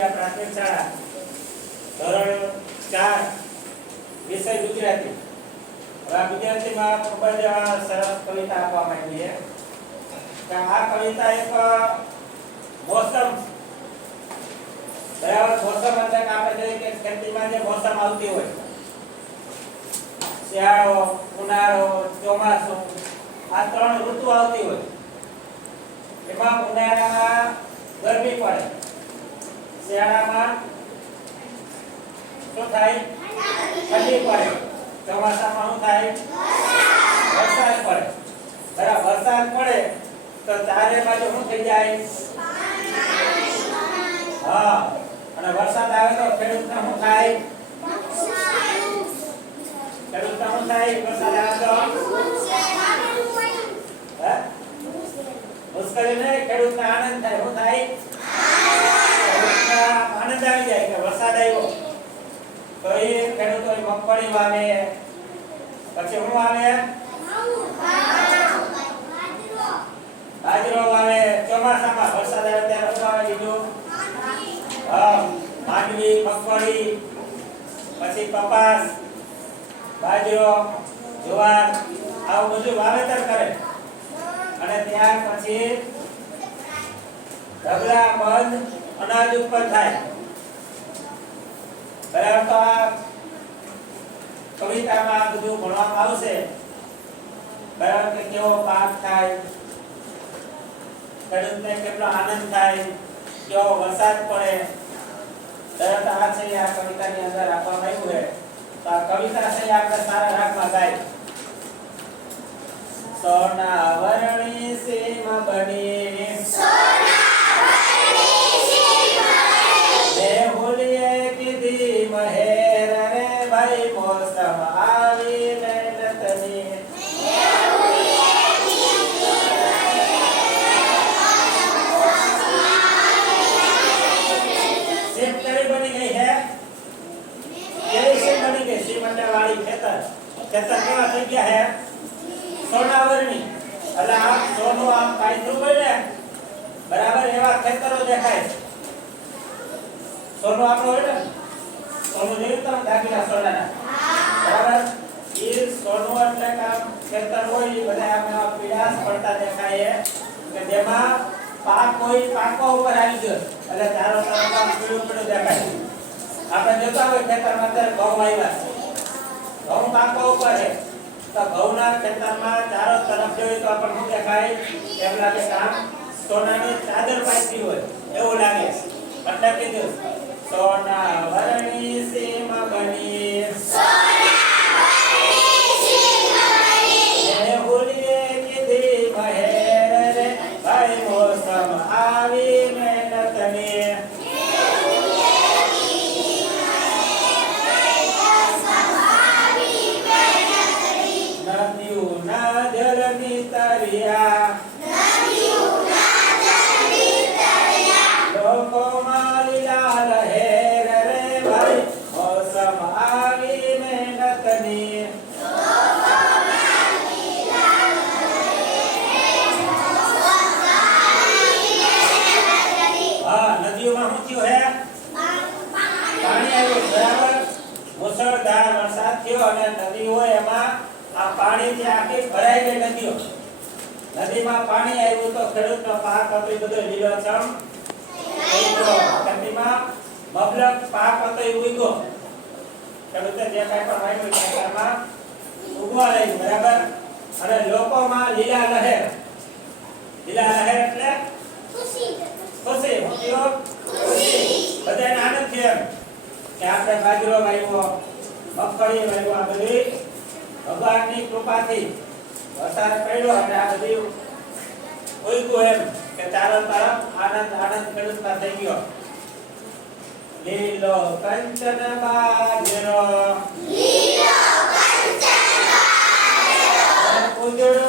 પ્રાથમિક શાળા ધોરણ ચાર વિષય ગુજરાતી હવે આ ગુજરાતીમાં ખૂબ જ સરસ કવિતા આપવામાં આવી આ કવિતા એક મોસમ બરાબર મોસમ એટલે આપણે કહીએ કે ખેતીમાં જે મોસમ આવતી હોય શિયાળો ઉનાળો ચોમાસું આ ત્રણ ઋતુ આવતી હોય. એમાં ઉનાળામાં ગરમી પડે. શિયાળામાં શું થાય? ઠંડી પડે. ચોમાસામાં શું થાય? વરસાદ પડે. બરાબર, વરસાદ પડે તો ચારે બાજુ શું જાય? હા, અને વરસાદ આવે તો ખેડૂતને શું થાય? ખેડૂતને શું થાય? વરસાદ આવે તો હે મુશ્કેલી નહીં ખેડૂતને આનંદ થાય શું થાય ખેડૂતને આનંદ આવી જાય કે વરસાદ આવ્યો તો એ ખેડૂતો મગફળી વાવે પછી શું વાવે બાજરો વાવે ચોમાસામાં વરસાદ આવે ત્યારે શું વાવે બીજું? હા, માંડવી, મગફળી, પછી કપાસ, બાજરો, જુવાર, આવું બધું વાવેતર કરે. અને ત્યાર પછી ઢગલા બંધ અનાજ ઉત્પન્ન થાય. બરાબર તો આ કવિતામાં બધું ભણવામાં આવશે? બરાબર કે કેવો પાક થાય? ખેડૂતને કેટલો આનંદ થાય? કેવો વરસાદ પડે? તરત આ છે આ કવિતાની અંદર આપવામાં આવ્યું છે. તો આ કવિતા છે આપણે સારા રાગમાં ગાય સોના વરણી સીમ બની. મેહુલીએ વાળી ખેતર ખેતર કેવા થઈ ગયા હે સોનાવરણી એટલે આમ સોનું આમ કાયદું હોય ને બરાબર એવા ખેતરો દેખાય છે સોનું આપણું હોય ને સોનું જોયું તમે દાગીના સોનાના? બરાબર? એ સોનું એટલે કે આમ ખેતર હોય એ બધા આમ એવા પીળાશ પડતા દેખાય છે. કે જેમાં પાક હોય પાકો ઉપર આવી ગયો. એટલે ચારો તરફ આમ પીળું પીળું દેખાય. આપણે જોતા હોય ખેતરમાં અત્યારે ઘઉં આવ્યા છે. ઘઉં પાકો ઉપર તો ઘઉંના ખેતરમાં ચારો તરફ જોઈએ તો આપણને શું દેખાય? એમ લાગે કામ સોનાની ચાદર પાછી હોય. એવું લાગે એટલે કીધું, સોના વરણી સીમ બની હતો બધો લીલોછમ થઈ મબલક પાક હતો એ ઉગ્યો ખેડૂતે જે કાંઈ પણ વાવ્યું ખેતરમાં ઉગવા રહી, બરાબર? અને લોકોમાં લીલા લહેર. લીલા લહેર એટલે? ખુશી. શું ખુશી. બધાને આનંદ થયો કે આપણે બાજરો વાવ્યો, મગફળી વાવ્યો, આ બધી ભગવાનની કૃપાથી વરસાદ પડ્યો અને આ બધી ઉગ્યું એમ. કે ચારો તરફ આનંદ આનંદ ખેડૂતમાં થઈ ગયો લીલો કંચન બાજરો ઉજળો દૂધ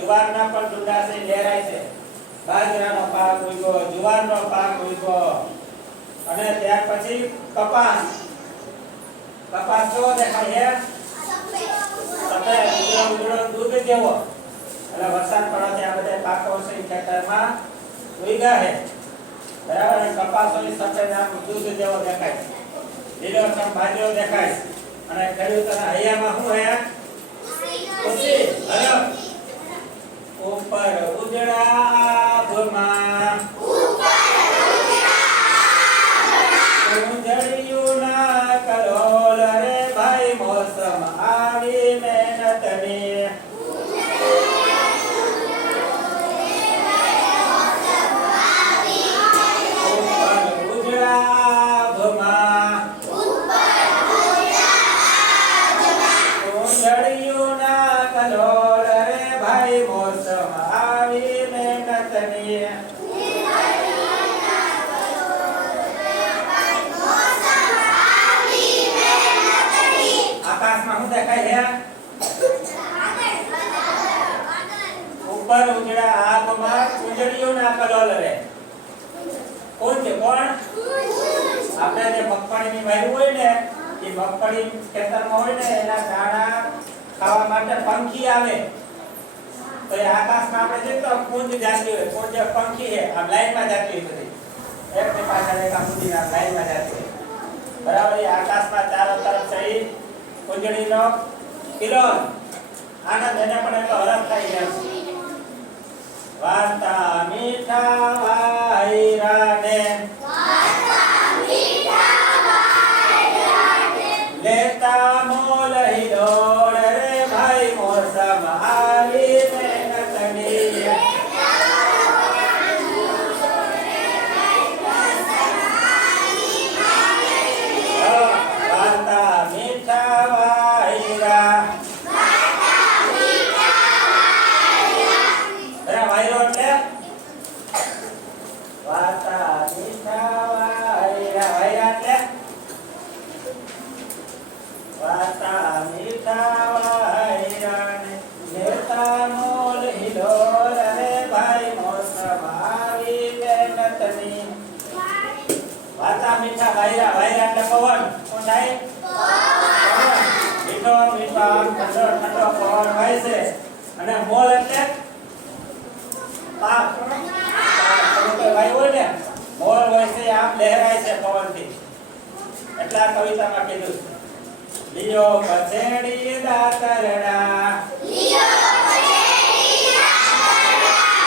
જુવારના પણ ડુંડા છે લહેરાય છે. બાજરાનો પાક ઉગ્યો, જુવારનો પાક ઉગ્યો. અને ત્યાર પછી કપાસ. કપાસ કેવો દેખાય છે? સફેદ. દૂધ જેવો. એટલે વરસાદ પડવાથી આ બધા પાકો છે ખેતરમાં ઉગ્યા છે. બરાબર? કપાસોની કપાસ હોય સફેદ આમ દૂધ જેવો દેખાય લીલો છમ દેખાય અને ખેડૂતોના હૈયામાં શું હે ખુશી હલો ઉપર ઉજળા આભમાં ઉંધળિયું ના કલોલ રે ભાઈ મોસમ આવી મહેનતની ઉપર ઉજળા આભમાં ઉંધળિયું ના કલોલ રે ભાઈ મોસમ આવી મહેનતની આકાશમાં શું દેખાય છે ઉપર ઉજળા આગમાં ઉજળીઓના કલોલ રે કોણ છે કોણ આપણે જે મગફળીની હોય ને, એ મગફળી ખેતરમાં હોય ને, એના દાણા ખાવા માટે પંખી આવે. તો એ આકાશમાં આપણે જોઈએ તો કુંજ જાતી હોય. કુંજ પંખી છે. આમ લાઈનમાં જાતી હોય બધી. એક ની પાછળ એક આમ આમ લાઈનમાં જાતી હોય. બરાબર? એ આકાશમાં ચારો તરફ ચડી કુંજળીનો કિરણ. આનંદ, એને પણ એટલો હરખ થાય છે વાર્તા મીઠા ઠંડો પવન હોય છે. અને મોલ એટલે તમે વાયુ હોય ને, મોલ હોય છે, આમ લહેરાય છે પવનથી. એટલે આ કવિતામાં કીધું લિયો પછેડી દાતરડા.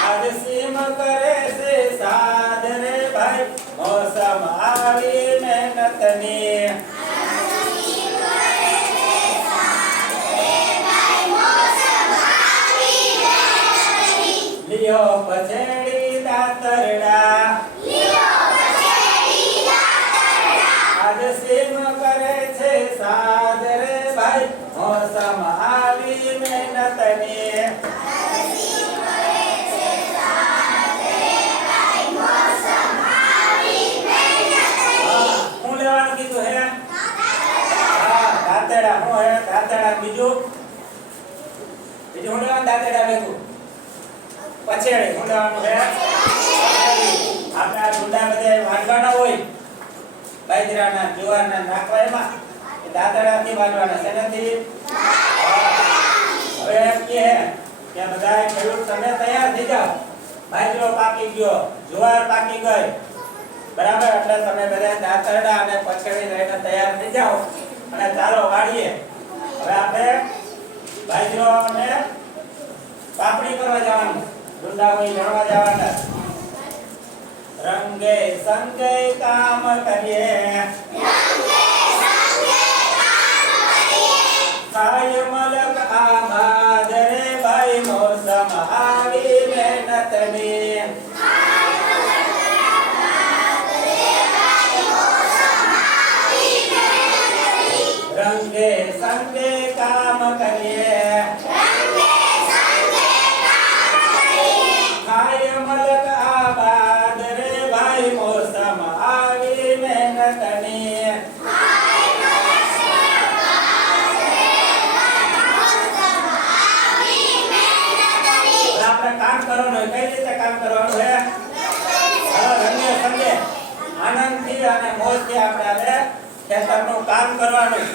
આજ સીમ કરે છે સાદ રે ભાઈ, મોસમ આવી મહેનતની. દાંતેડા ભેગું પછેડી શું લેવાનું આપણે આ ગુંડા બધે વાંચવાના હોય. બાજરાના જુવારના નાખવા એમાં. એ દાંતેડાથી વાંચવાના શેનાથી? હવે કે કે બધા ખેડૂત તમે તૈયાર થઈ જાઓ. બાજરો પાકી ગયો, જુવાર પાકી ગઈ. બરાબર? એટલે તમે બધા દાંતરડા અને પછેડી લઈને તૈયાર થઈ જાઓ. અને ચાલો વાળીએ. હવે આપણે બાજરો અને પાપડી કરવા જવાનું ડુંડા કોઈ લણવા જવાના રંગે સંગે કામ કરીએ કાય મલક આબાદ રે ભાઈ મોસમ આવી મહેનતની રંગે કરવાનું હોય. કઈ રીતે કામ કરવાનું છે? હવે રમ્ય સંગે આનંદથી અને મોજથી આપણે હવે ખેતરનું કામ કરવાનું.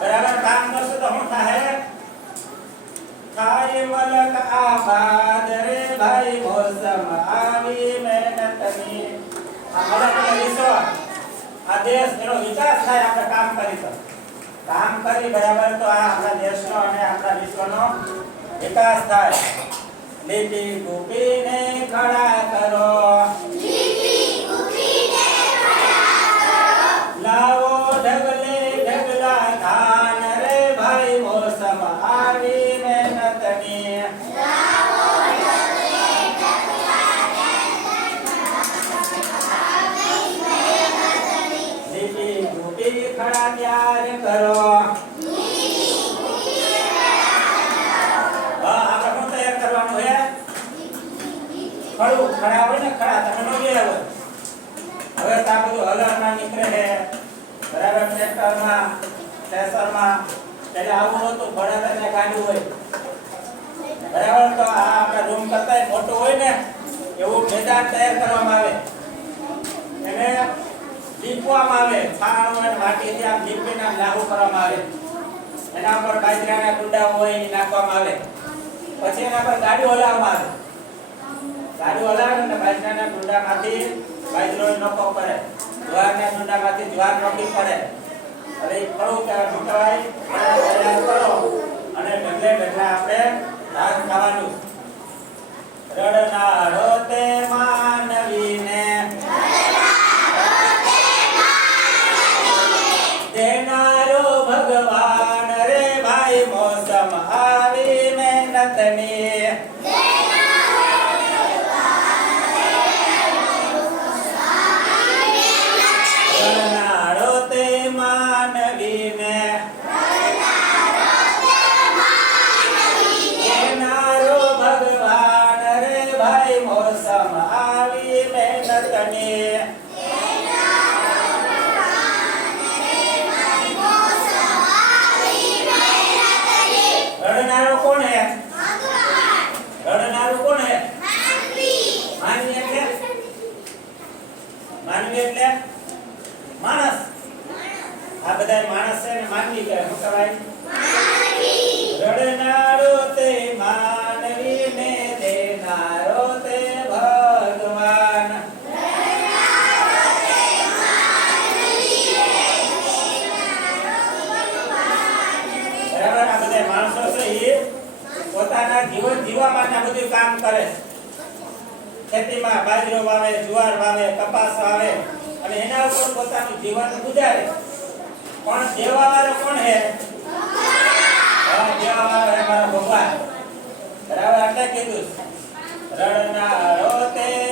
બરાબર? કામ કરશું તો શું થાય થાય મલક આબાદ રે ભાઈ, મોસમ આવી મહેનતની આ મલક એટલે વિશ્વ. આ દેશ, એનો વિકાસ થાય આપણે કામ કરીશું કામ કરી બરાબર તો આ આપણા દેશનો અને આપણા વિશ્વનો વિકાસ થાય. લીટી ગોપીને ખડા કરો. લાવો ઢગલે ઢગલા ધાન રે ભાઈ, મોસમ આવી મહેનતની ખડા ત્યાર કરો હા આપણે શું તૈયાર કરવાનું છે ખડું ખડા હોય ને ખડા તમે નો ગયા હોય હવે તો આ બધું ના નીકળે છે. બરાબર ટ્રેક્ટરમાં થ્રેસરમાં એટલે આવું નહોતું ભણાવે ને ગાડું હોય. બરાબર, તો આ આપણા રૂમ કરતા મોટો હોય ને, એવું મેદાન તૈયાર કરવામાં આવે. એને લીપવામાં આવે છાણ અને માટીથી આમ લીપીને આમ લાગુ કરવામાં આવે. એના પર બાજરાના ડુંડા હોય, એ નાખવામાં આવે. પછી એના પર ગાડી હલાવવામાં આવે. ગાડી હલાવે ને બાજરાના ડુંડામાંથી બાજરો નોખો પડે. જુવારના ડુંડામાંથી જુવાર નોખી પડે. હવે એ ખડું કે કરો. અને ઢગલે ઢગલા આપણે ધાન ખાવાનું. રડ તે કહેવાય રડનારો તે માનવી દેનારો તે ભગવાન બરાબર આ બધા માણસો છે એ પોતાના જીવન જીવવા માટે બધું કામ કરે ખેતીમાં બાજરો વાવે, જુવાર વાવે, કપાસ વાવે, અને એના ઉપર પોતાનું જીવન ગુજારે. પણ દેવા વાળો કોણ હે? દેવા વાળો ભગવાન. બરાબર એટલે કીધું. રણના તે માનવીને